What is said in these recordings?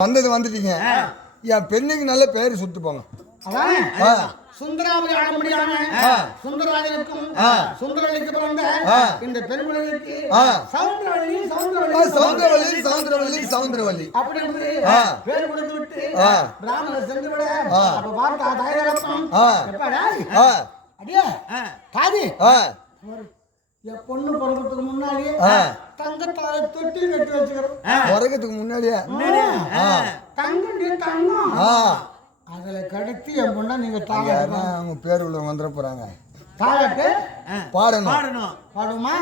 வந்துட்டீங்க. என் பெண்ணுக்கு நல்ல பேரு சுட்டு போங்க. சுந்தராவதி ஆடமுடியான சுந்தரராஜனுக்கும் சுந்தரவல்லிக்கு பிறந்த இந்த பெருமளுக்கு சவுந்தரவல்லி அப்படி என்று பேர் கொடுத்து விட்டு பிராமணர் சென்று விட அப்ப பார்த்தா தாயரப்பம் அடியா காதி என் பொண்ணு பிறந்ததுக்கு முன்னாடியே தங்கத்தால தொட்டி கட்டி வச்சுக்கிறோம். பிறகுக்கு முன்னாடியே தங்கம் அதுல கடத்தி என் பொண்ணா நீங்க அவங்க பேர் உள்ள வந்துட போறாங்க. தாளாட்டு பாடணும் பாடுமா?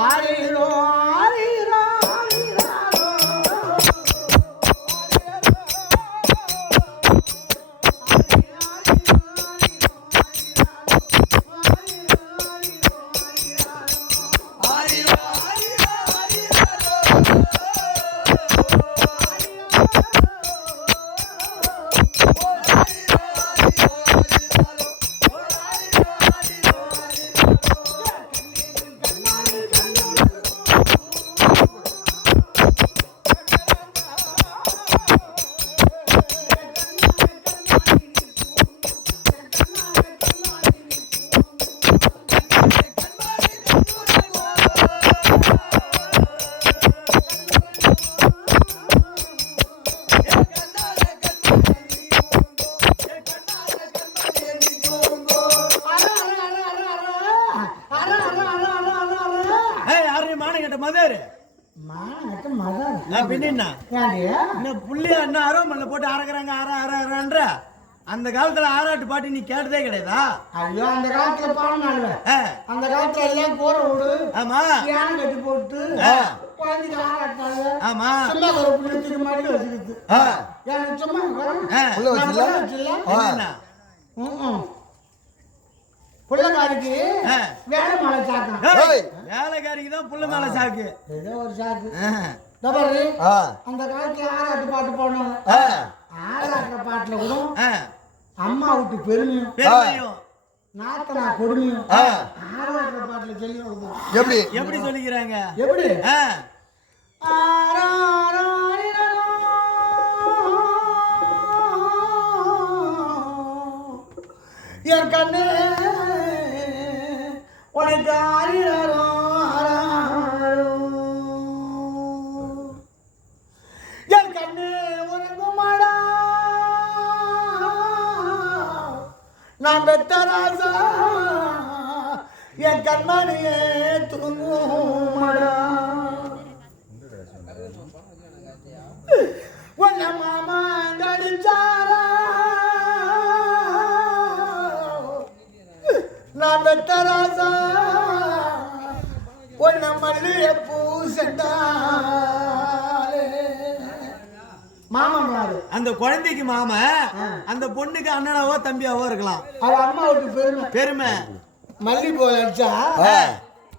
ஆரிரோ ஆரிரோ அந்த காலத்துல ஆராட்டு பாட்டு நீ கேட்டதே கிடையாதா? ஐயோ அந்த காலத்துல பாடினால அந்த காலத்துல எல்லாம் கோர விடு ஆமா யானை கட்டி போட்டு குழந்தைக்கு ஆராட்டாங்க. ஆமா சும்மா ஒரு புள்ளத்துக்கு மாட்டி வச்சுக்கிட்டு எனக்கு சும்மா புள்ளக்காரிக்கு வேலை மலை சாக்கு வேலைக்காரிக்கு தான் புள்ள மேல சாக்கு ஏதோ ஒரு சாக்கு. அந்த காலத்துல ஆராட்டு பாட்டு பாடினாங்க. ஆராட்டுற பாட்டுல கூட அம்மா விட்டு பெருமையும் நாத்தனா கொடுமையும் ஆராட்டுற பாட்டுல சொல்லி எப்படி சொல்லிக்கிறாங்க? எப்படி என் கண்ணு உனக்கு ஆரிரோ என் கண்ணு உனக்கு மாடா நான் பெத்த ராசா என் கண்மணியே தூங்குமாடா உன்ன மாமா கடிச்சாரா நான் பெத்த ராசா உன்ன மல்லிய பூ சென்றாலே மாமா அந்த குழந்தைக்கு மாமா அந்த பொண்ணுக்கு அண்ணனாவோ தம்பியாவோ இருக்கலாம். அவ அம்மாவுக்கு பெருமை மல்லி போல அடிச்சா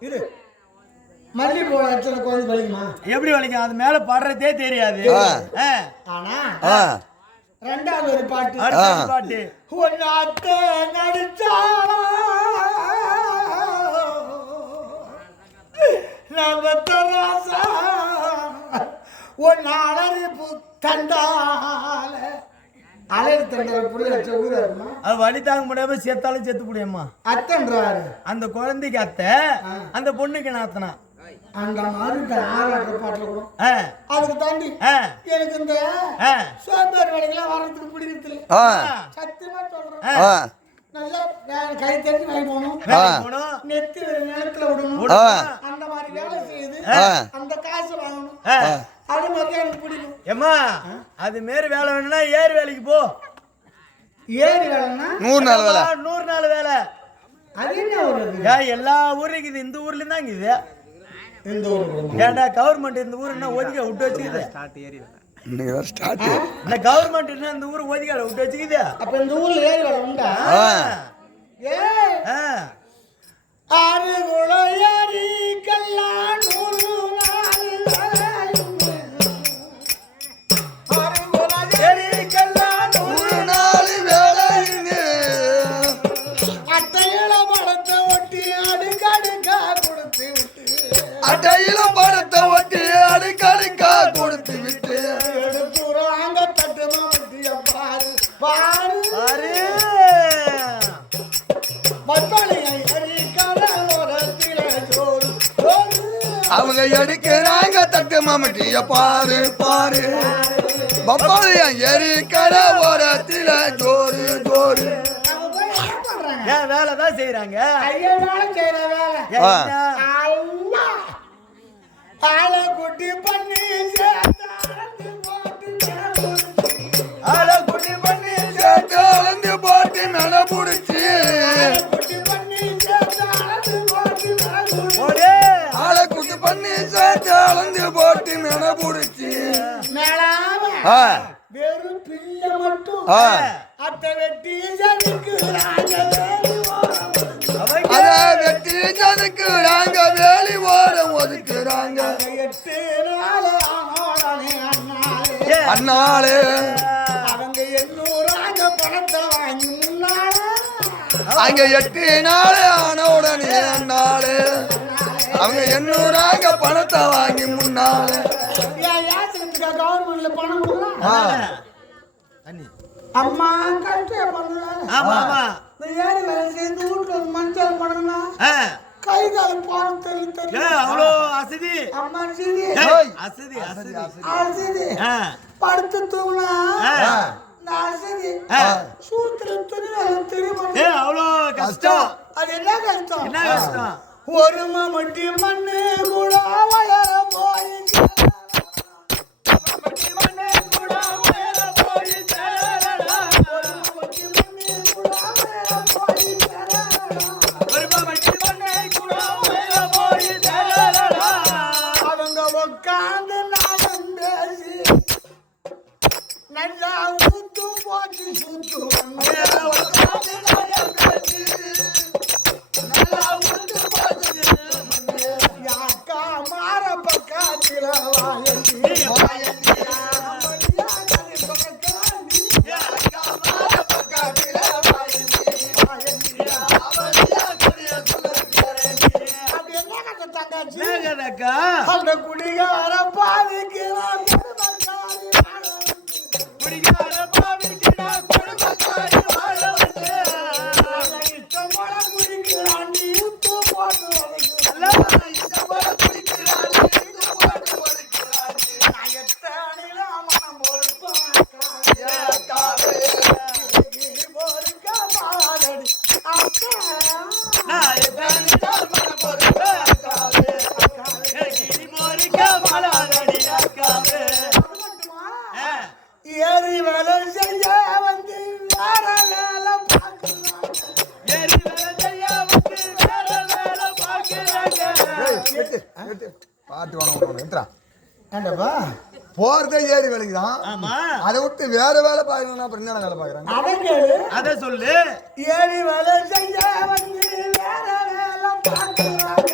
இரு மல்லி போல அடிச்சா குழந்தை வலிக்குமா? எப்படி வலிக்கும்? அது மேல படுறதே தெரியாது. ஆனா ரெண்டாவது ஒரு பாட்டு ஒன்னு அத்தை நடிச்சாளா ராசா ஒன்னு அலறிப்பு தண்டால அலறி தண்டால புரிய வச்ச ஊரமா அது வலி தாங்க முடியாம செத்தாலும் செத்து முடியுமா? அத்தன்றாரு அந்த குழந்தைக்கு அத்தை அந்த பொண்ணுக்கு நாத்தனா அந்த மாதிரி ஆராட்ட பாட்டுல கூட அதுக்கு தாண்டி எனக்கு இந்த சோம்பேறி வேலைக்கெல்லாம் வர்றதுக்கு பிடிக்கிறது இல்லை. சத்தியமா சொல்றேன். நல்லா கை தட்டி வேலை போகணும், நெத்தி நிலத்துல விடணும், அந்த மாதிரி வேலை செய்யுது, அந்த காசு வாங்கணும். அது மாதிரி எனக்கு பிடிக்கும். ஏமா அது மாரி வேலை வேணும்னா ஏரி வேலைக்கு போ. ஏரி வேலைன்னா 100 நாள் வேலை. 100 நாள் வேலை. அது என்ன வருது? எல்லா ஊர்லயும் இருக்குது, இந்த ஊர்ல தான் இருக்குது. இந்த ஊர் ஏன்டா கவர்மெண்ட் இந்த ஊர் என்ன ஒதுக்க விட்டு வச்சுக்குது? இந்த கவர்மெண்ட் என்ன இந்த ஊர் ஒதுக்க விட்டு வச்சுக்குது? அப்ப இந்த ஊர்ல ஏரி வேலை உண்டா? ஆறு குளையரி கல்லான் 100 நாள் வேலை. அத்தையில படத்தை ஒட்டி அட்டையில படத்தை ஒட்டி அடுக்கடுக்கா கொடுத்து விட்டு எடுத்துறாங்க தட்டு மாமட்டிய பாரு பாரு பாரு பத்தாளியை அரிக்காத ஓரத்தில ஜோறு ஜோறு அவங்க எடுக்கிறாங்க தட்டு மாமட்டிய பாரு பாரு பப்பாளியா எரிக்கிற ஓரத்தில ஜோறு ஜோரு அவங்க போய் என்ன பண்றாங்க? ஏன் வேலைதான் செய்யறாங்க ஐயா வேலை செய்யற வேலை அல்லா ஆளை குட்டி பண்ணி சேர்த்தாந்து போட்டு ஆளை குட்டி பண்ணி சேர்த்து போட்டு மேல புடிச்சு குட்டி பண்ணி சேர்த்தாந்து போட்டு ஓடே ஆளை குட்டி பண்ணி சேர்த்து அளந்து போட்டு மேல புடிச்சு மேலாம வெறும் பிள்ளை மட்டும் அத்தை வெட்டி ஜனிக்குறாங்க அவங்க அத வெட்டி ஜனுக்குறாங்க வேலி ஓரம் ஒதுக்குறாங்க 8 நாள் ஆனோடனே அண்ணாலே அண்ணாளே அவங்க 800 பணத்தை வாங்கி முன்னால அங்க 8 நாள் ஆன உடனே அண்ணாளே அவங்க 800 பணத்தை வாங்கி முன்னாலே யாசனத்துக்கு கவர்மெண்ட்ல பணம் கொடுக்கலாம் அண்ணி அம்மா கஷ்ட பண்ணுறாங்க ஆமா ஆமா இந்த ஏறி வேலை சேர்ந்து வீட்டுல ஒரு மனுஷன் பண்ணனா கை கால் பாடம் தெரியும் அவ்வளோ அசதி அம்மா சரி அசதி அசதி அசதி படுத்து தூங்கினா அசதி சூத்திர துணி தெரியுமா அவ்வளோ கஷ்டம் அது என்ன கஷ்டம் என்ன கஷ்டம் ஒரு மட்டி மண்ணு கூட வளர போயிச்சு அவங்க உட்காந்து நானும் பேசி நல்லா ஊத்து போட்டு சுத்து அக்கா மாற பக்கத்துல அந்த குடிகார பாவிக்கு ஏறி வேலை செய்ய வந்து வேற வேலை பாட்டு வேணும் ஏண்டப்பா போறதே ஏறி வேலைக்கு தான் ஆமா அதை விட்டு வேற வேலை பாக்கணும்னா அப்புறம் என்ன வேலை பாக்குறாங்க அதை கேளு அத சொல்லு ஏறி வேலை செய்ய வந்து வேற வேலை பார்க்கிறாங்க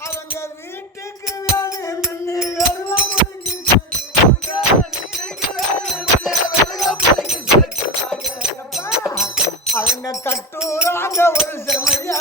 அவங்க வீட்டுக்கு வேணும்னு வெறும் அவங்க கட்டுறாங்க ஒரு செமையா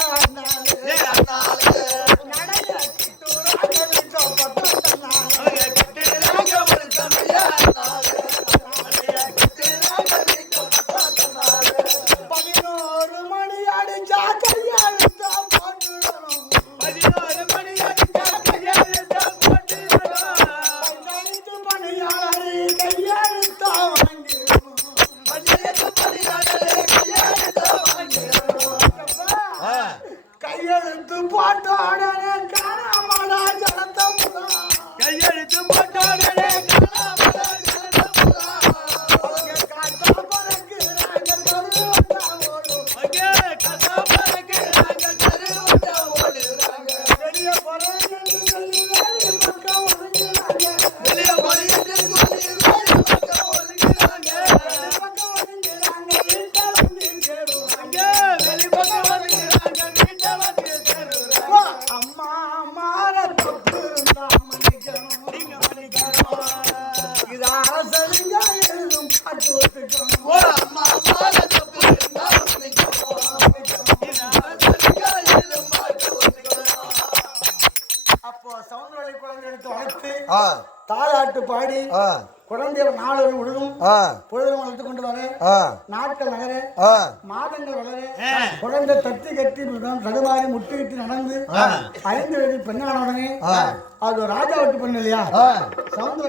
தாலாட்டு பாடி குழந்தைய நாலு உழுதும் பொழுதும் வளர்த்து கொண்டு வர நாட்கள் நகர மாதங்கள் வளர குழந்தை தத்தி கட்டி தடுமாறி முட்டுக்கிட்டு நடந்து 5 வயது பெண்ணான உடனே அது ராஜா விட்டு பெண் இல்லையா சவுந்தர